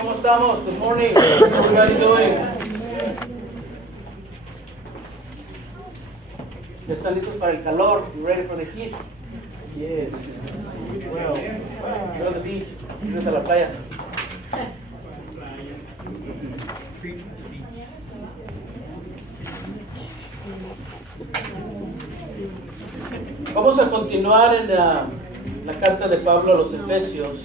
¿cómo estamos? Good morning. How's everybody doing? ¿Ya están listos para el calor? You ready for the heat? Yes. Well, you're on the beach. Vienes a la playa. Vamos a continuar en la carta de Pablo a los Efesios.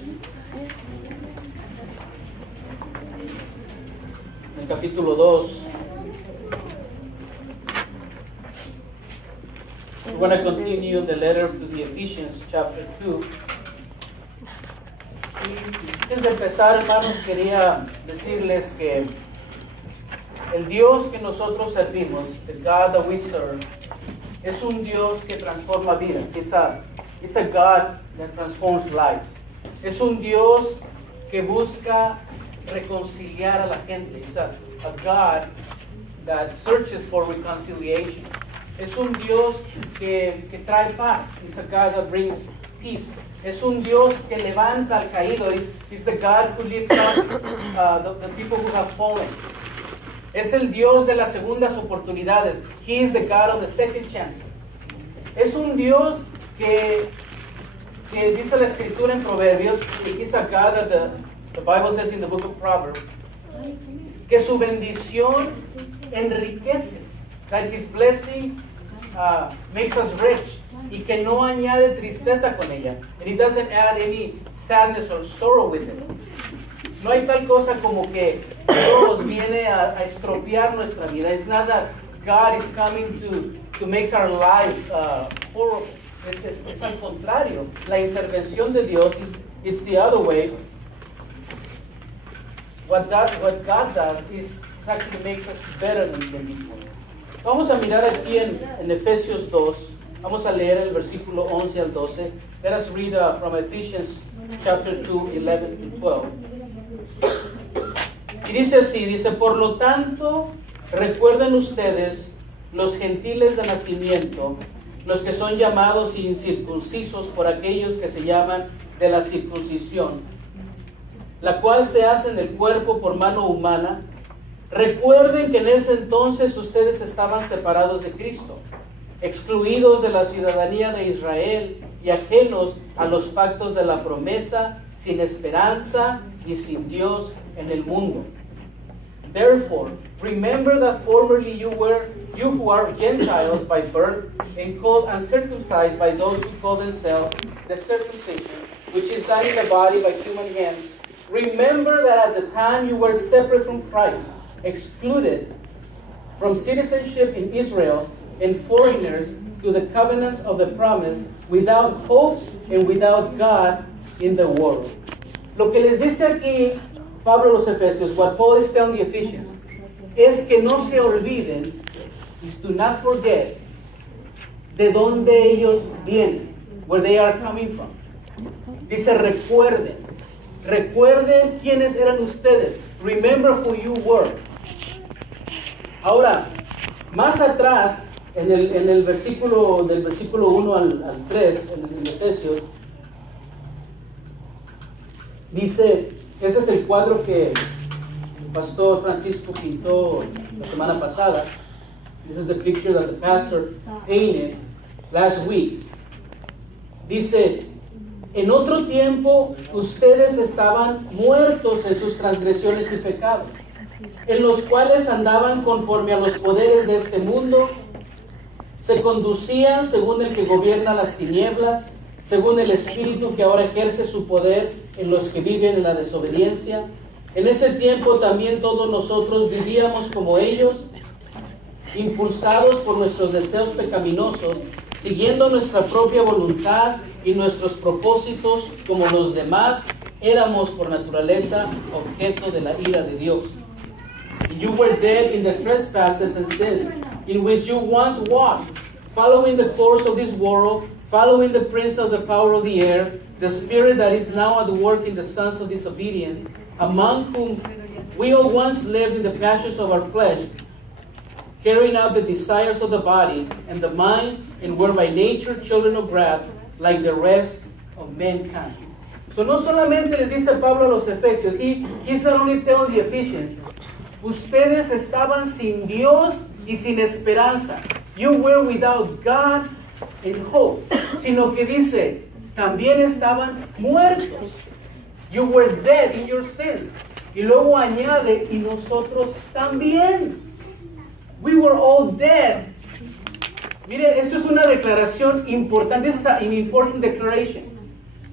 En el capítulo 2. We're going to continue the letter to the Ephesians, chapter 2. Antes de empezar, hermanos, quería decirles que el Dios que nosotros servimos, the God that we serve, es un Dios que transforma vidas. It's a God that transforms lives. Es un Dios que busca reconciliar a la gente. It's a God that searches for reconciliation. Es un Dios que trae paz. It's a God that brings peace. Es un Dios que levanta al caído. It's the God who lifts up the people who have fallen. Es el Dios de las segundas oportunidades. He is the God of the second chances. Es un Dios que dice la Escritura en Proverbios, He's a God that the Bible says in the book of Proverbs, que su bendición enriquece, that His blessing makes us rich, y que no añade tristeza con ella. And He doesn't add any sadness or sorrow with it. No hay tal cosa como que Dios viene a estropear nuestra vida. It's not that God is coming to make our lives horrible. Es al contrario. La intervención de Dios is the other way. What God does is actually makes us better than before. Vamos a mirar aquí en Efesios 2. Vamos a leer el versículo 11 al 12. Let us read from Ephesians chapter 2, 11 to 12. Y dice así, por lo tanto, recuerden ustedes, los gentiles de nacimiento, los que son llamados incircuncisos por aquellos que se llaman de la circuncisión, la cual se hace en el cuerpo por mano humana. Recuerden que en ese entonces ustedes estaban separados de Cristo, excluidos de la ciudadanía de Israel y ajenos a los pactos de la promesa, sin esperanza y sin Dios en el mundo. Therefore, remember that formerly you who are Gentiles by birth and called uncircumcised by those who call themselves the circumcision, which is done in the body by human hands. Remember that at the time you were separate from Christ, excluded from citizenship in Israel, and foreigners to the covenants of the promise, without hope and without God in the world. Lo que les dice aquí Pablo a los Efesios, what Paul is telling the Ephesians, es que no se olviden, is to not forget, de dónde ellos vienen, where they are coming from. Dice, recuerden quiénes eran ustedes. Remember who you were. Ahora, más atrás, en el versículo, del versículo 1 al 3, en Efesios, dice, ese es el cuadro que el pastor Francisco pintó la semana pasada. This is the picture that the pastor painted last week. Dice, en otro tiempo ustedes estaban muertos en sus transgresiones y pecados, en los cuales andaban conforme a los poderes de este mundo, se conducían según el que gobierna las tinieblas, según el espíritu que ahora ejerce su poder en los que viven en la desobediencia. En ese tiempo también todos nosotros vivíamos como ellos, impulsados por nuestros deseos pecaminosos, siguiendo nuestra propia voluntad y nuestros propósitos, como los demás, éramos por naturaleza objeto de la ira de Dios. You were dead in the trespasses and sins, in which you once walked, following the course of this world, following the prince of the power of the air, the spirit that is now at work in the sons of disobedience, among whom we all once lived in the passions of our flesh, carrying out the desires of the body and the mind, and were by nature children of wrath, like the rest of mankind. So, no solamente les dice Pablo a los Efesios, he's not only telling the Ephesians, ustedes estaban sin Dios y sin esperanza. You were without God and hope. Sino que dice, también estaban muertos. You were dead in your sins. Y luego añade, y nosotros también. We were all dead. Mire, esto es una declaración importante. This is an important declaration.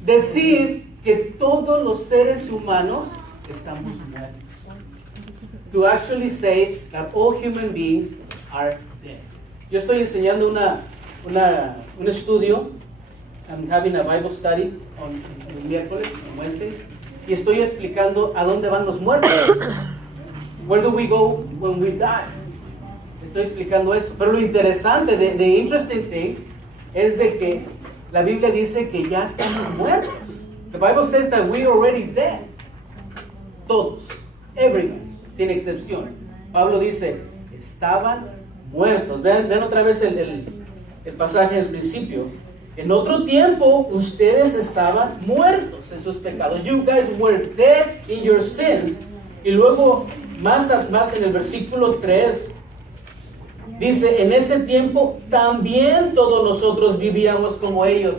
Decir que todos los seres humanos estamos muertos. To actually say that all human beings are dead. Yo estoy enseñando un estudio. I'm having a Bible study on miércoles, on Wednesday. Y estoy explicando a dónde van los muertos. Where do we go when we die? Estoy explicando eso. Pero lo interesante, the interesting thing, es de que la Biblia dice que ya estamos muertos. The Bible says that we are already dead. Todos, everyone, sin excepción. Pablo dice, estaban muertos. Vean otra vez el pasaje del principio. En otro tiempo, ustedes estaban muertos en sus pecados. You guys were dead in your sins. Y luego, más en el versículo 3, dice, en ese tiempo también todos nosotros vivíamos como ellos.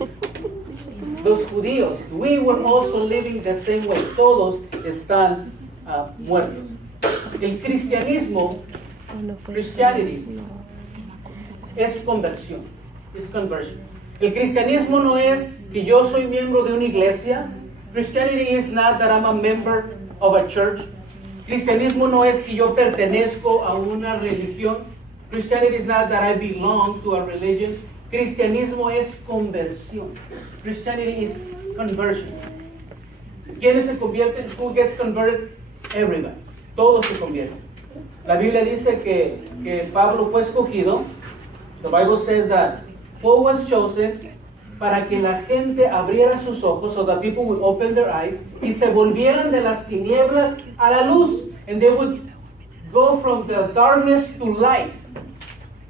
Los judíos, we were also living the same way. Todos están muertos. El cristianismo, Christianity, es conversión. Es conversion. El cristianismo no es que yo soy miembro de una iglesia. Christianity is not that I'm a member of a church. Cristianismo no es que yo pertenezco a una religión. Christianity is not that I belong to a religion. Cristianismo es conversión. Christianity is conversion. ¿Quiénes se convierten? Who gets converted? Everybody. Todos se convierten. La Biblia dice que Pablo fue escogido. The Bible says that Paul was chosen para que la gente abriera sus ojos, so that people would open their eyes, y se volvieran de las tinieblas a la luz. And they would go from the darkness to light.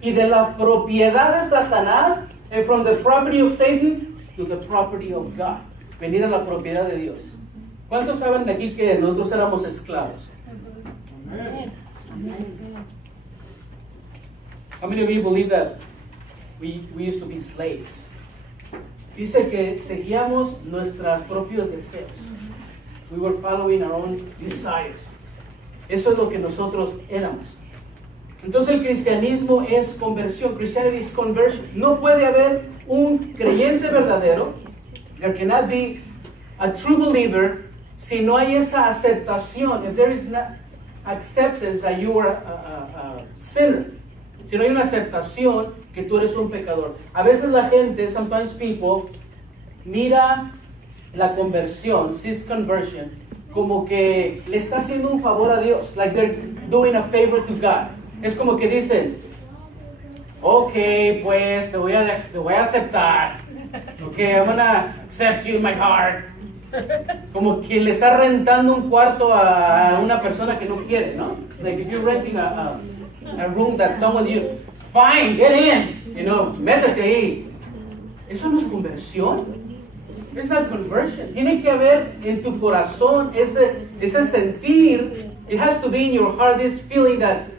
Y de la propiedad de Satanás, and from the property of Satan to the property of God. Venir a la propiedad de Dios. ¿Cuántos saben de aquí que nosotros éramos esclavos? Amen. How many of you believe that we used to be slaves? Dice que seguíamos nuestros propios deseos. We were following our own desires. Eso es lo que nosotros éramos. Entonces el cristianismo es conversión. Christianity is conversion. No puede haber un creyente verdadero. There cannot be a true believer si no hay esa aceptación. If there is not acceptance that you are a sinner. Si no hay una aceptación que tú eres un pecador. A veces la gente, sometimes people, mira la conversión, sees conversion, como que le está haciendo un favor a Dios. Like they're doing a favor to God. Es como que dicen, ok, pues te voy a aceptar. Ok, I'm gonna accept you in my heart. Como que le está rentando un cuarto a una persona que no quiere, ¿no? Like if you're renting a room that someone you, fine, get in, métete ahí. Eso no es conversión. Es la conversion. Tiene que haber en tu corazón ese sentir. It has to be in your heart, this feeling that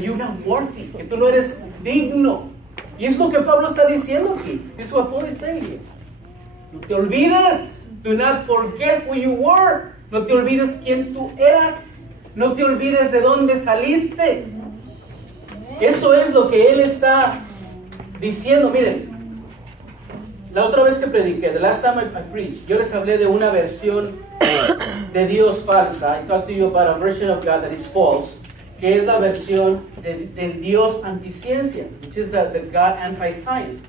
you're not worthy, que tú no eres digno. Y es lo que Pablo está diciendo aquí. This is what Paul is saying here. No te olvides. Do not forget who you were. No te olvides quién tú eras. No te olvides de dónde saliste. Eso es lo que él está diciendo. Miren, la otra vez que prediqué, the last time I preached, yo les hablé de una versión de Dios falsa. I talked to you about a version of God that is false, que es la versión del Dios anticiencia, which is the God anti-science,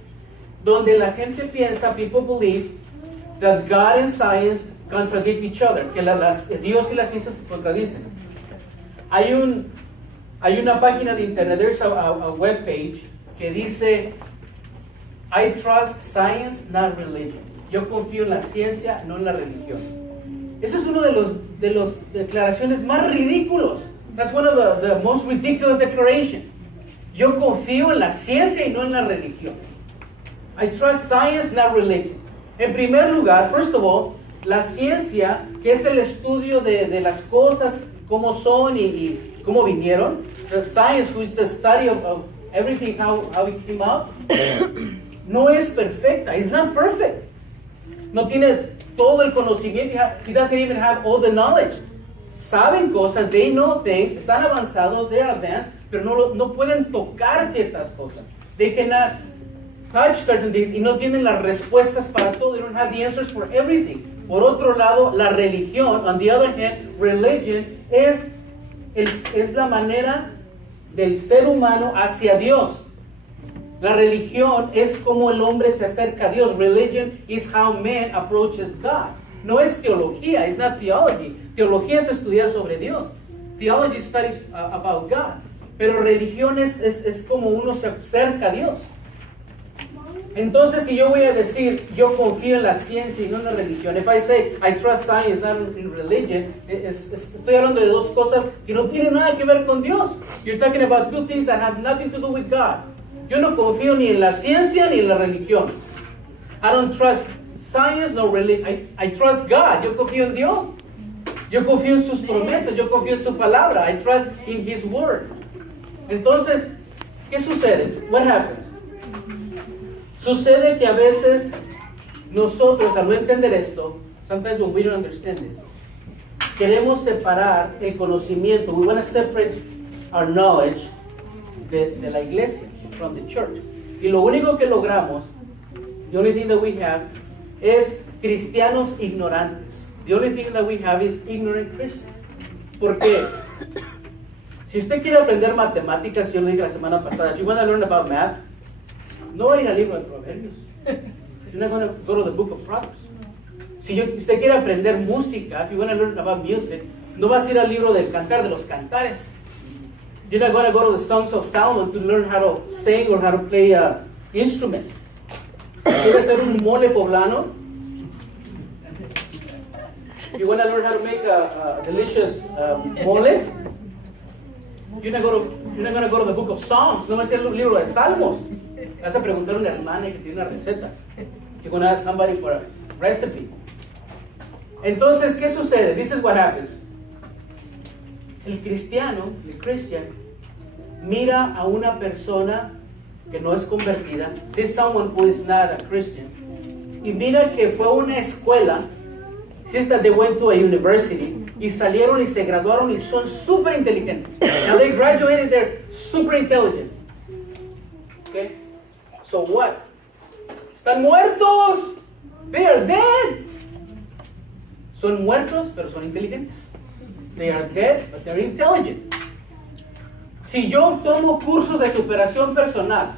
donde la gente piensa, people believe, that God and science contradict each other, que Dios y la ciencia se contradicen. Hay una página de internet, there's a web page que dice, I trust science, not religion. Yo confío en la ciencia, no en la religión. Ese es uno de los declaraciones más ridículos. That's one of the most ridiculous declaration. Yo confío en la ciencia y no en la religión. I trust science, not religion. En primer lugar, first of all, La ciencia, que es el estudio de las cosas, cómo son y cómo vinieron. The science, which is the study of everything, how it came out, no es perfecta. It's not perfect. No tiene todo el conocimiento. He doesn't even have all the knowledge. Saben cosas, they know things, están avanzados, they're advanced, pero no pueden tocar ciertas cosas. They cannot touch certain things y no tienen las respuestas para todo. They don't have the answers for everything. Por otro lado, la religión, on the other hand, religion es la manera del ser humano hacia Dios. La religión es como el hombre se acerca a Dios. Religion is how man approaches God. No es teología, it's not theology. Teología es estudiar sobre Dios. Theology studies about God. Pero religión es como uno se acerca a Dios. Entonces, si yo voy a decir, yo confío en la ciencia y no en la religión. If I say, I trust science, not in religion, estoy hablando de dos cosas que no tienen nada que ver con Dios. You're talking about two things that have nothing to do with God. Yo no confío ni en la ciencia ni en la religión. I don't trust science, no religion. I trust God. Yo confío en Dios. Yo confío en sus promesas. Yo confío en su palabra. I trust in His word. Entonces, ¿qué sucede? What happens? Sucede que a veces nosotros, al no entender esto, sometimes when we don't understand this, queremos separar el conocimiento. We want to separate our knowledge de la iglesia, from the church. Y lo único que logramos, the only thing that we have, es cristianos ignorantes. The only thing that we have is ignorant Christians. ¿Por qué? Si usted quiere aprender matemáticas, yo lo dije la semana pasada, if you want to learn about math, no va a ir al libro de Proverbios. You're not going to go to the book of Proverbs. Si usted quiere aprender música, if you want to learn about music, no vas a ir al libro del cantar, de los cantares. You're not going to go to the Songs of Solomon to learn how to sing or how to play an instrument. Si quieres hacer un mole poblano, you want to learn how to make a delicious mole, you're not going to go to the book of Psalms. No vas a ir al libro de Salmos. Vas a preguntar a una hermana que tiene una receta. You're going to ask somebody for a recipe. Entonces, ¿qué sucede? This is what happens. El cristiano, el Christian, mira a una persona que no es convertida, sees someone who is not a Christian, y mira que fue a una escuela, sees that they went to a university, y salieron y se graduaron y son súper inteligentes. Now they graduated, they're super intelligent. Okay? So what? Están muertos. They are dead. Son muertos, pero son inteligentes. They are dead, but they're intelligent. Si yo tomo cursos de superación personal,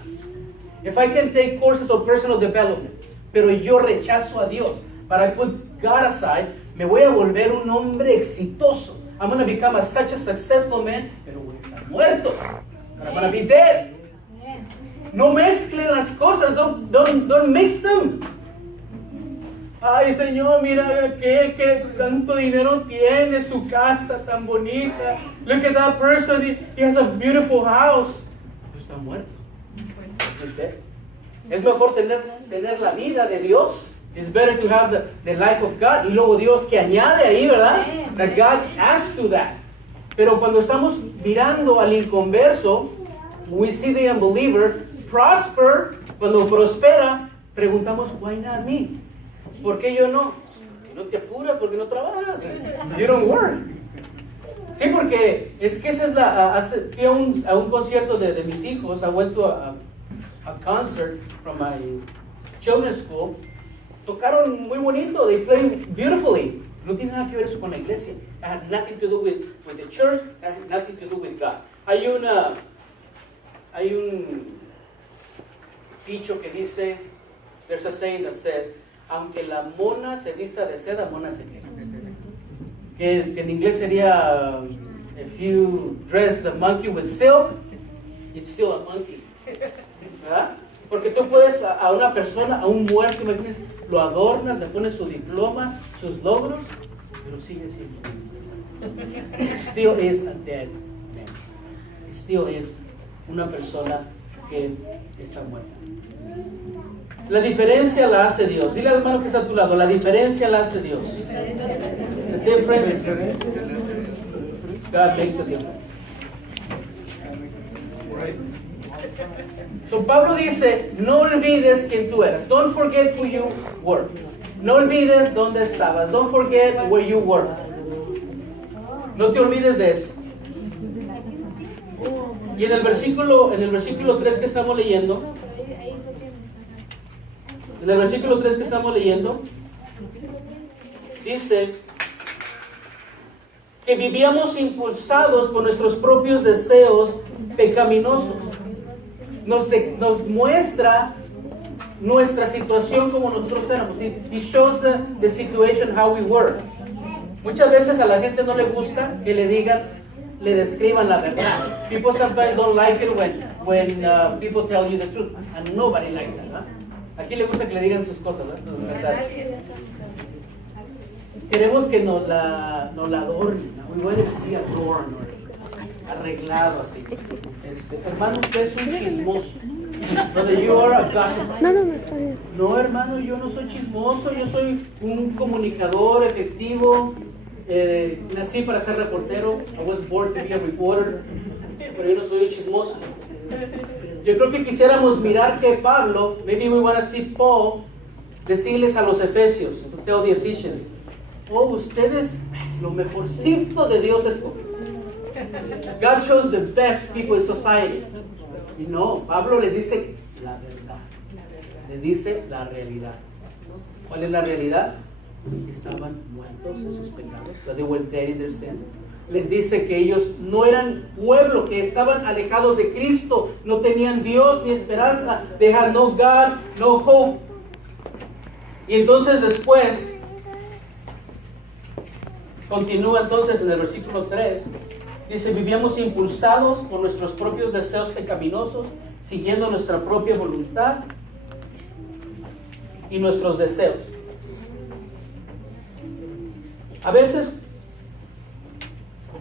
if I can take courses of personal development, pero yo rechazo a Dios, but I put God aside, me voy a volver un hombre exitoso. I'm going to become such a successful man, pero voy a estar muerto. I'm going to be dead. No mezclen las cosas, don't mix them. Ay, Señor, mira aquel que tanto dinero tiene, su casa tan bonita. Look at that person, he has a beautiful house. Pero está muerto. Es mejor tener la vida de Dios. It's better to have the life of God. Y luego Dios que añade ahí, ¿verdad? That God adds to that. Pero cuando estamos mirando al inconverso, we see the unbeliever prosper. Cuando prospera, preguntamos, why not me? ¿Por qué yo no? Que no te apuras, porque no trabajas. You don't work. Sí, porque es que esa es fui a un concierto de mis hijos. I went to a concert from my children's school. Tocaron muy bonito. They played beautifully. No tiene nada que ver eso con la iglesia. It had nothing to do with the church. It had nothing to do with God. Hay un dicho que dice, there's a saying that says, aunque la mona se vista de seda, mona se queda. Que en inglés sería, if you dress the monkey with silk, it's still a monkey. ¿Verdad? Porque tú puedes a una persona, a un muerto, lo adornas, le pones su diploma, sus logros, pero sigue siendo. It still is a dead man. It still is una persona que está muerta. La diferencia la hace Dios. Dile al hermano que está a tu lado, la diferencia la hace Dios. The difference, God makes the difference. So Pablo dice, no olvides quién tú eras. Don't forget who you were. No olvides dónde estabas. Don't forget where you were. No te olvides de eso. Y en el versículo 3 que estamos leyendo, dice que vivíamos impulsados por nuestros propios deseos pecaminosos. Nos muestra nuestra situación como nosotros éramos. It shows the situation how we were. Muchas veces a la gente no le gusta que le describan la verdad. People sometimes don't like it when people tell you the truth, and nobody likes that. ¿No? Aquí le gusta que le digan sus cosas, ¿no? Sus verdades. Queremos que nos la adornen. We want it to be adorned, arreglado así. Hermano, usted es un chismoso. Brother, you are a gossip. No, está bien. No, hermano, yo no soy chismoso. Yo soy un comunicador efectivo. Nací para ser reportero. I was born to be a reporter. Pero yo no soy un chismoso. Yo creo que quisiéramos mirar que Pablo, maybe we want to see Paul, decirles a los Efesios, to tell the Ephesians, ustedes, lo mejorcito de Dios escogió. God chose the best people in society. Y no, Pablo les dice la verdad. Les dice la realidad. ¿Cuál es la realidad? Que estaban muertos en sus pecados. That they were dead in their sins. Les dice que ellos no eran pueblo, que estaban alejados de Cristo, no tenían Dios ni esperanza, they had no God, no hope. Y entonces después, continúa entonces en el versículo 3, dice, vivíamos impulsados por nuestros propios deseos pecaminosos, siguiendo nuestra propia voluntad y nuestros deseos. A veces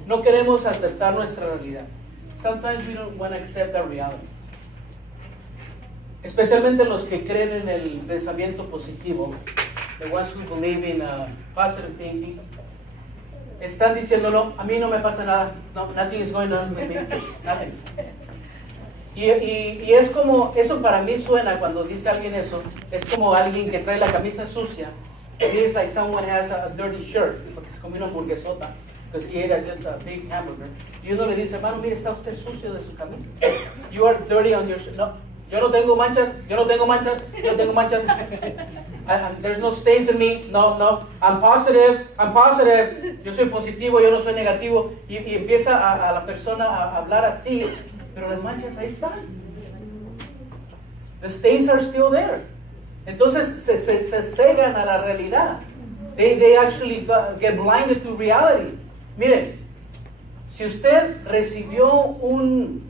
no queremos aceptar nuestra realidad. Sometimes we don't want to accept our reality. Especialmente los que creen en el pensamiento positivo, the ones who believe in positive thinking, están diciéndolo, a mí no me pasa nada, no, nothing is going on with me, nothing. Y es como, eso para mí suena, cuando dice alguien eso, es como alguien que trae la camisa sucia. It is like someone has a dirty shirt, porque se comió una hamburguesota, because he ate just a big hamburger. Y uno le dice, hermano, mire, está usted sucio de su camisa. You are dirty on your shirt. No, yo no tengo manchas. There's no stains in me. No, I'm positive. Yo soy positivo, yo no soy negativo. Y empieza a la persona a hablar así, pero las manchas ahí están. The stains are still there. Entonces se cegan a la realidad. They actually get blinded to reality. Miren, si usted recibió un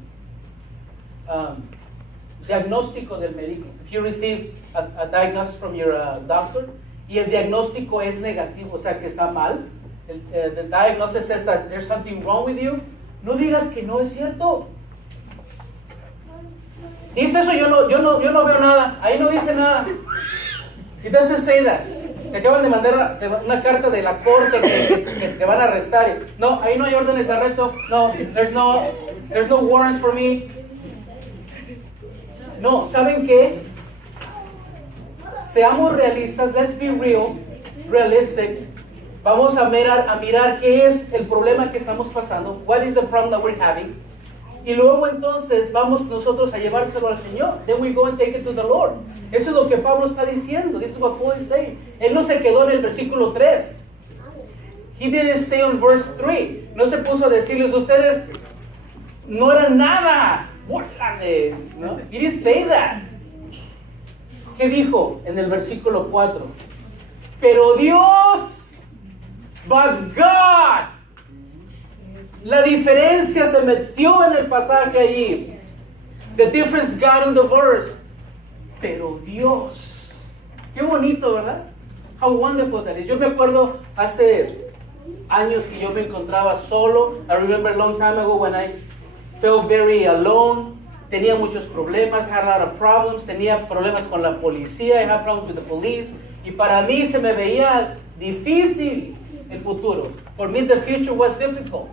diagnóstico del médico, if you receive a diagnosis from your doctor, y el diagnóstico es negativo, o sea que está mal, the diagnosis says that there's something wrong with you, no digas que no es cierto. Dice eso, yo no veo nada, ahí no dice nada. It doesn't say that. Te acaban de mandar una carta de la corte que te van a arrestar. No, ahí no hay órdenes de arresto. No, there's no warrants for me. No, ¿saben qué? Seamos realistas, let's be realistic. Vamos a mirar qué es el problema que estamos pasando. What is the problem that we're having? Y luego entonces vamos nosotros a llevárselo al Señor. Then we go and take it to the Lord. Eso es lo que Pablo está diciendo. This is what Paul is saying. Él no se quedó en el versículo 3. He didn't stay on verse 3. No se puso a decirles, ustedes no eran nada. Búrlale, ¿no? He didn't say that. ¿Qué dijo en el versículo 4? Pero Dios, but God. La diferencia se metió en el pasaje allí. The difference got in the verse. Pero Dios. Qué bonito, ¿verdad? How wonderful that is. Yo me acuerdo hace años que yo me encontraba solo. I remember a long time ago when I felt very alone. tenía muchos problemas, had a lot of problems, tenía problemas con la policía, I had problems with the police, y para mí se me veía difícil el futuro. For me the future was difficult.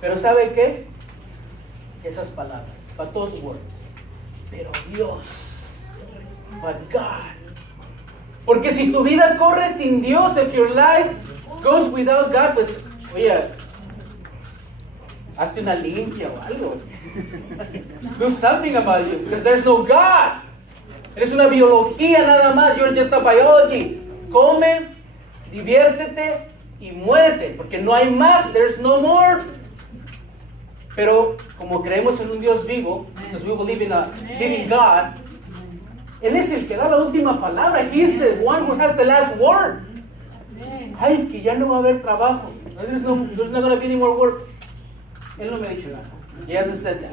Pero ¿sabe qué? Esas palabras, but those words, pero Dios, but God. Porque si tu vida corre sin Dios, if your life goes without God, pues, oye, hazte una limpia o algo. Do something about you, because there's no God. Eres una biología nada más, you're just a biology. Come, diviértete y muérete, porque no hay más, there's no more. Pero como creemos en un Dios vivo, because we believe in a living God, Él es el que da la última palabra. He is the one who has the last word. Ay, que ya no va a haber trabajo. There's not going to be any more work. Él no me ha dicho nada. He hasn't said that.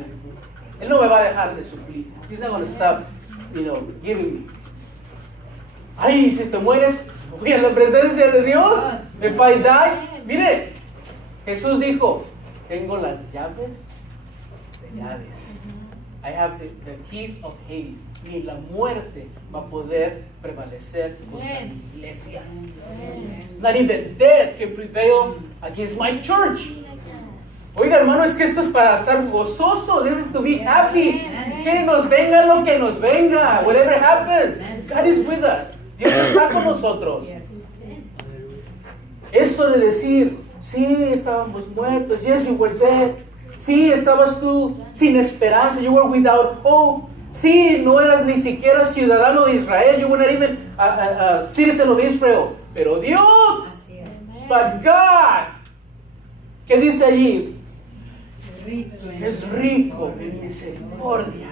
Él no me va a dejar de suplir. He's not going to stop, giving me. Ay, si te mueres, voy a la presencia de Dios. If I die, mire, Jesús dijo, tengo las llaves de Hades. I have the keys of Hades. Ni la muerte va a poder prevalecer contra mi iglesia. Not even death can prevail against my church. Oiga, hermano, es que esto es para estar gozoso. This is to be happy. Que nos venga lo que nos venga. Whatever happens, God is with us. Dios está con nosotros. Eso de decir, sí, estábamos muertos. Yes, you were dead. Sí, estabas tú sin esperanza. You were without hope. Sí, no eras ni siquiera ciudadano de Israel. You were not even a citizen of Israel. Pero Dios, but God, ¿qué dice allí? Es rico en misericordia.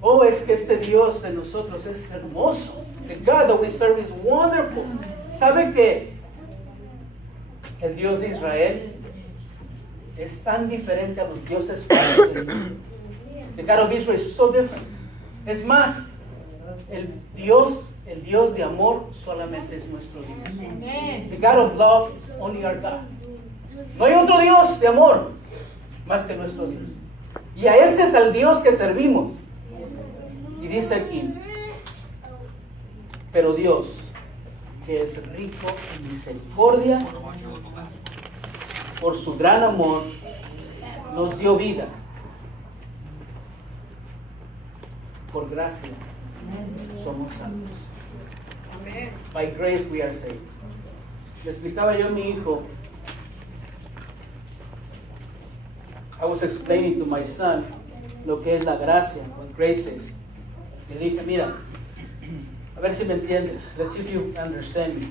Oh, es que este Dios de nosotros es hermoso. The God that we serve is wonderful. ¿Sabe que el Dios de Israel es tan diferente a los dioses del mundo? The God of Israel is so different. Es más, el Dios de amor solamente es nuestro Dios. The God of love is only our God. No hay otro Dios de amor más que nuestro Dios. Y a ese es el Dios que servimos. Y dice aquí, pero Dios, que es rico en misericordia, por su gran amor, nos dio vida. Por gracia somos salvos. By grace we are saved. Le explicaba yo a mi hijo, I was explaining to my son lo que es la gracia, what grace is. Le dije, mira, a ver si me entiendes. Let's see if you understand me.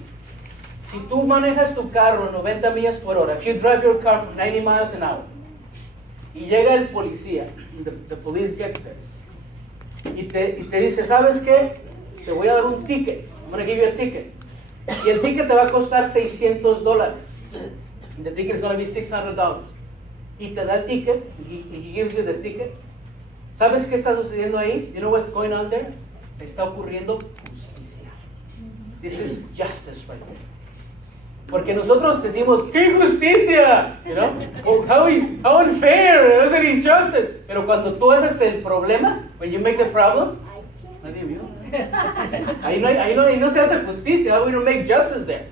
Si tú manejas tu carro 90 millas por hora, if you drive your car for 90 miles an hour, y llega el policía, the police gets there, y te dice, ¿sabes qué? Te voy a dar un ticket. I'm going to give you a ticket. Y el ticket te va a costar $600. And the ticket is going to be $600. Y te da el ticket, he gives you the ticket. ¿Sabes qué está sucediendo ahí? You know what's going on there? Está ocurriendo justicia. This is justice right there. Porque nosotros decimos, ¡qué justicia! You know? Oh, how unfair, that's an injustice. Pero cuando tú haces el problema, when you make the problem, nadie vio. Ahí no se hace justicia. We don't make justice there.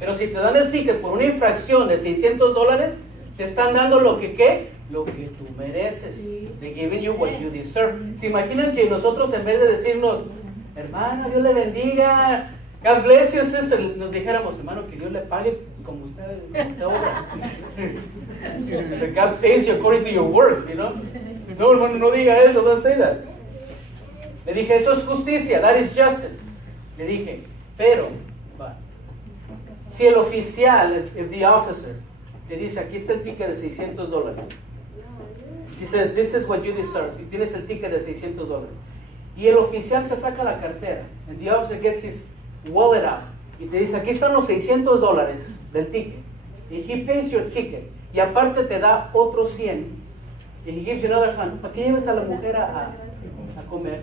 Pero si te dan el ticket por una infracción de $600, te están dando lo que ¿qué? Lo que tú mereces. They're giving you what you deserve. ¿Se imaginan que nosotros en vez de decirnos, hermana, Dios le bendiga, God bless you, sister, nos dijéramos, hermano, que Dios le pague como usted obra? God pays you according to your work, you know? No, hermano, no diga eso, don't say that. Le dije, eso es justicia, that is justice. Le dije, pero, si el oficial, the officer, le dice, aquí está el ticket de $600. He says, this is what you deserve. Y tienes el ticket de $600. Y el oficial se saca la cartera. And the officer gets his wallet out. Y te dice, aquí están los $600 del ticket. Y he pays your ticket. Y aparte te da otros 100. Y he gives you another 100. ¿Para qué lleves a la mujer a comer?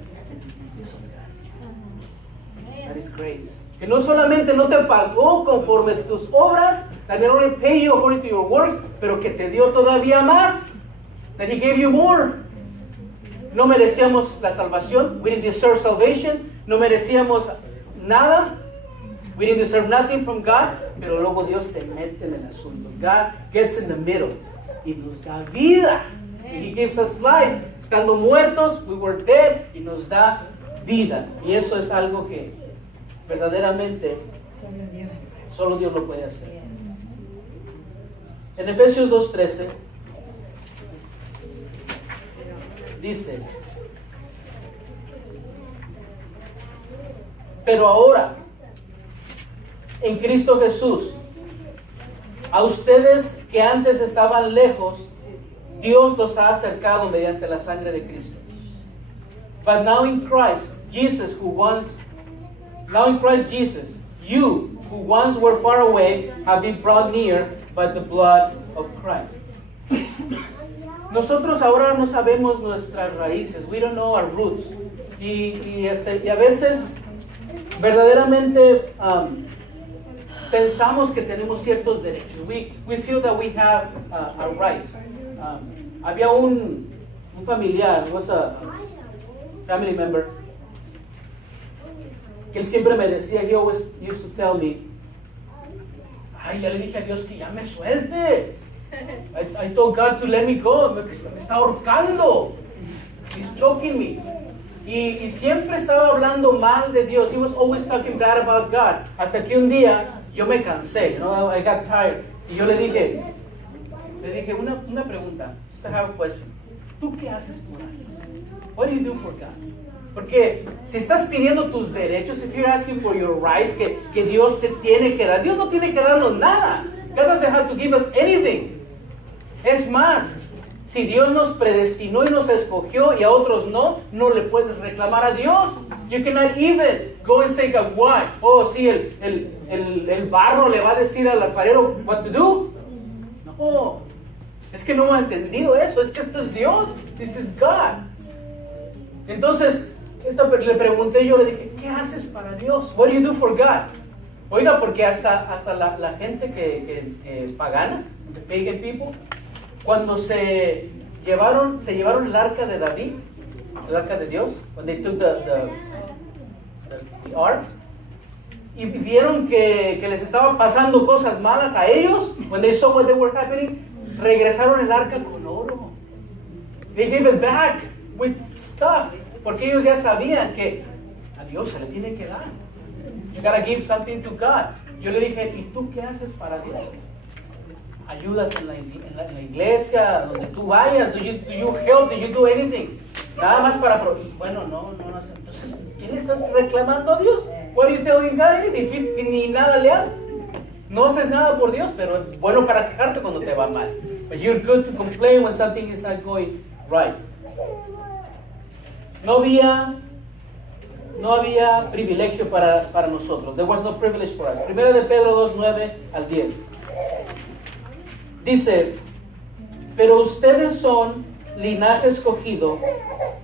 Eso es gracia. That is grace. Que no solamente no te pagó conforme tus obras, that not only pay you according to your works, pero que te dio todavía más. that He gave you more. No merecíamos la salvación. We didn't deserve salvation. No merecíamos nada. We didn't deserve nothing from God. Pero luego Dios se mete en el asunto. God gets in the middle y nos da vida. And He gives us life. Estando muertos, we were dead, y nos da vida. Y eso es algo que verdaderamente solo Dios lo puede hacer. En Efesios 2:13 dice: pero ahora, en Cristo Jesús, a ustedes que antes estaban lejos, Dios los ha acercado mediante la sangre de Cristo. But now in Christ Jesus, you who once were far away have been brought near by the blood of Christ. Nosotros ahora no sabemos nuestras raíces. We don't know our roots. Y a veces verdaderamente pensamos que tenemos ciertos derechos. We feel that we have our rights. Había un familiar, was a family member, que él siempre me decía, he always used to tell me, ay, ya le dije a Dios que ya me suelte. I told God to let me go. Me está ahorcando. He's choking me. Y siempre estaba hablando mal de Dios. He was always talking bad about God. Hasta que un día yo me cansé. I got tired. Y yo le dije una pregunta. Just I have a question. ¿Tú qué haces por Dios? What do you do for God? Porque si estás pidiendo tus derechos, if you're asking for your rights, que Dios te tiene que dar, Dios no tiene que darnos nada. God doesn't have to give us anything. Es más, si Dios nos predestinó y nos escogió y a otros no le puedes reclamar a Dios. You cannot even go and say, God, why? Oh, sí, el barro le va a decir al alfarero what to do. No, es que no ha entendido eso. Es que esto es Dios. This is God. Entonces, le pregunté, yo le dije, ¿qué haces para Dios? What do you do for God? Oiga, porque hasta la gente que pagana, the pagan people, cuando se llevaron el arca de David, el arca de Dios, when they took the ark, y vieron que les estaban pasando cosas malas a ellos, when they saw what they were happening, regresaron el arca con oro. They gave it back with stuff, porque ellos ya sabían que a Dios se le tiene que dar. You gotta give something to God. Yo le dije, ¿y tú qué haces para Dios? Ayudas en la iglesia, donde tú vayas. Do you help? Do you do anything? Nada más para... Bueno, no. Entonces, ¿qué le estás reclamando a Dios? What are you telling God anything? Si ni nada le haces. No haces nada por Dios, pero es bueno para quejarte cuando te va mal. But you're good to complain when something is not going right. No había privilegio para nosotros. There was no privilege for us. Primera de Pedro 2:9 al 10. Dice, pero ustedes son linaje escogido,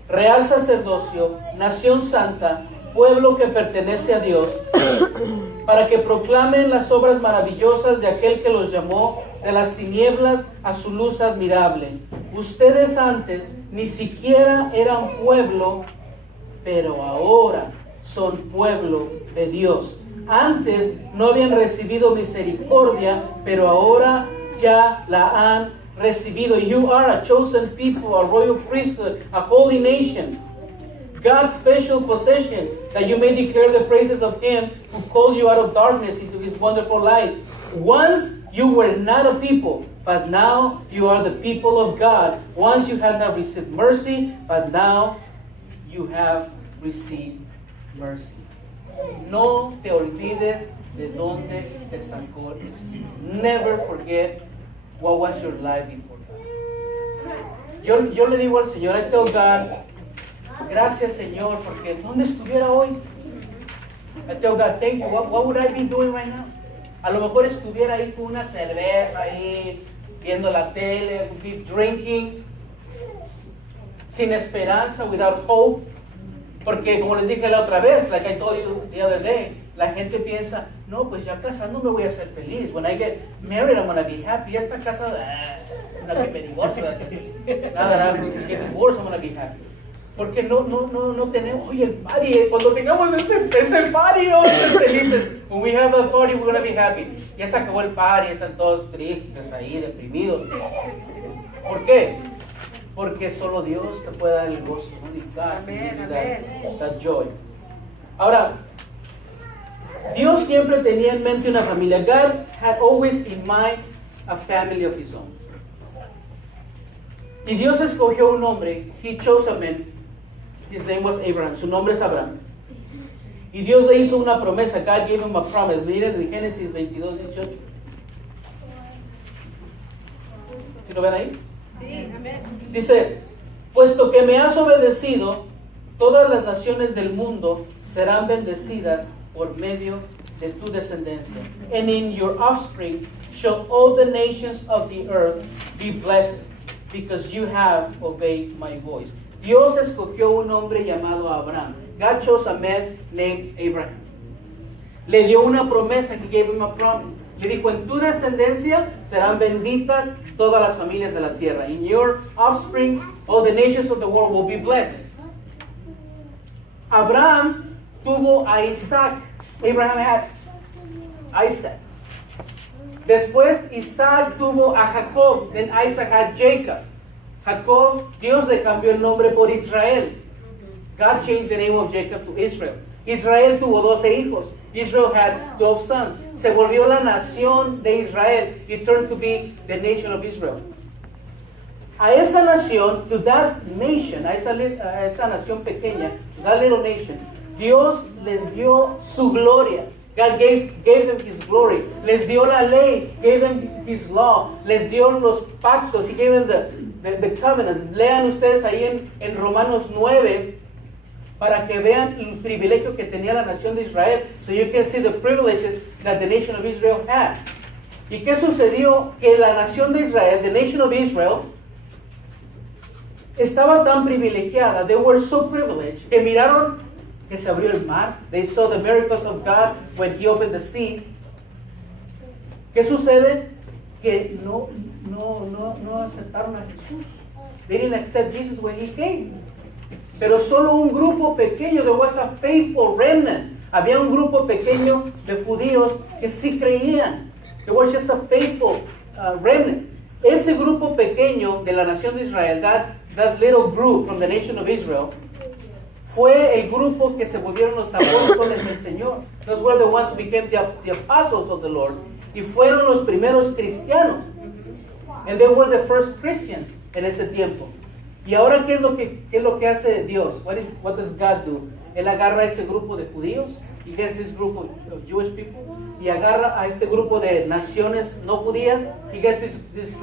real sacerdocio, nación santa, pueblo que pertenece a Dios, para que proclamen las obras maravillosas de aquel que los llamó de las tinieblas a su luz admirable. Ustedes antes ni siquiera eran pueblo, pero ahora son pueblo de Dios. Antes no habían recibido misericordia, pero ahora ya la han recibido. You are a chosen people, a royal priesthood, a holy nation, God's special possession, that you may declare the praises of Him who called you out of darkness into His wonderful light. Once you were not a people, but now you are the people of God. Once you had not received mercy, but now you have received mercy. No te olvides de dónde te sacó el Señor. Never forget what was your life before God. Yo le digo al Señor, I tell God, gracias Señor, porque ¿dónde estuviera hoy? I tell God, thank you. What would I be doing right now? A lo mejor estuviera ahí con una cerveza ahí, viendo la tele, be drinking, sin esperanza, without hope. Porque como les dije la otra vez, like I told you the other day, la gente piensa, no, pues ya casándome voy a ser feliz. When I get married, I'm going to be happy. Ya está casada. nada que me divorcio, nada, get divorced, I'm gonna be happy. Porque no tenemos, oye, el party, cuando tengamos es el party, vamos a ser felices. When we have the party, we're gonna be happy. Ya se acabó el party, están todos tristes ahí, deprimidos. ¿Por qué? Porque solo Dios te puede dar el gozo, ¿no? Y God can give you that joy. Ahora, Dios siempre tenía en mente una familia. God had always in mind a family of His own. Y Dios escogió un hombre. He chose a man. His name was Abraham. Su nombre es Abraham. Y Dios le hizo una promesa. God gave him a promise. Miren en Génesis 22:18. ¿Sí lo ven ahí? Sí, amén. Dice, puesto que me has obedecido, todas las naciones del mundo serán bendecidas por medio de tu descendencia. And in your offspring shall all the nations of the earth be blessed, because you have obeyed my voice. Dios escogió un hombre llamado Abraham. God chose a man named Abraham. Le dio una promesa, He gave him a promise. Le dijo, en tu descendencia serán benditas todas las familias de la tierra. In your offspring, all the nations of the world will be blessed. Abraham tuvo a Isaac. Abraham had Isaac. Después Isaac tuvo a Jacob. Then Isaac had Jacob. Jacob, Dios le cambió el nombre por Israel. God changed the name of Jacob to Israel. Israel tuvo 12 hijos. Israel had 12 sons. Se volvió la nación de Israel. It turned to be the nation of Israel. A esa nación, to that nation, a esa nación pequeña, to that little nation, Dios les dio su gloria. God gave them His glory. Les dio la ley, gave them His law. Les dio los pactos, He gave them the covenants. Lean ustedes ahí en Romanos 9 para que vean el privilegio que tenía la nación de Israel. So you can see the privileges that the nation of Israel had. ¿Y qué sucedió? Que la nación de Israel, the nation of Israel, estaba tan privilegiada, they were so privileged, que miraron que se abrió el mar. They saw the miracles of God when He opened the sea. ¿Qué sucede? Que no aceptaron a Jesús. They didn't accept Jesus when He came. Pero solo un grupo pequeño, there was a faithful remnant. Había un grupo pequeño de judíos que sí creían. There was just a faithful remnant. Ese grupo pequeño de la nación de Israel, that little group from the nation of Israel, fue el grupo que se volvieron los apóstoles del Señor. Those were the ones who became the apostles of the Lord. Y fueron los primeros cristianos. And they were the first Christians en ese tiempo. Y ahora, ¿qué es lo que hace Dios? What does God do? Él agarra a ese grupo de judíos, He gets this group of Jewish people, y agarra a este grupo de naciones no judías, He gets this group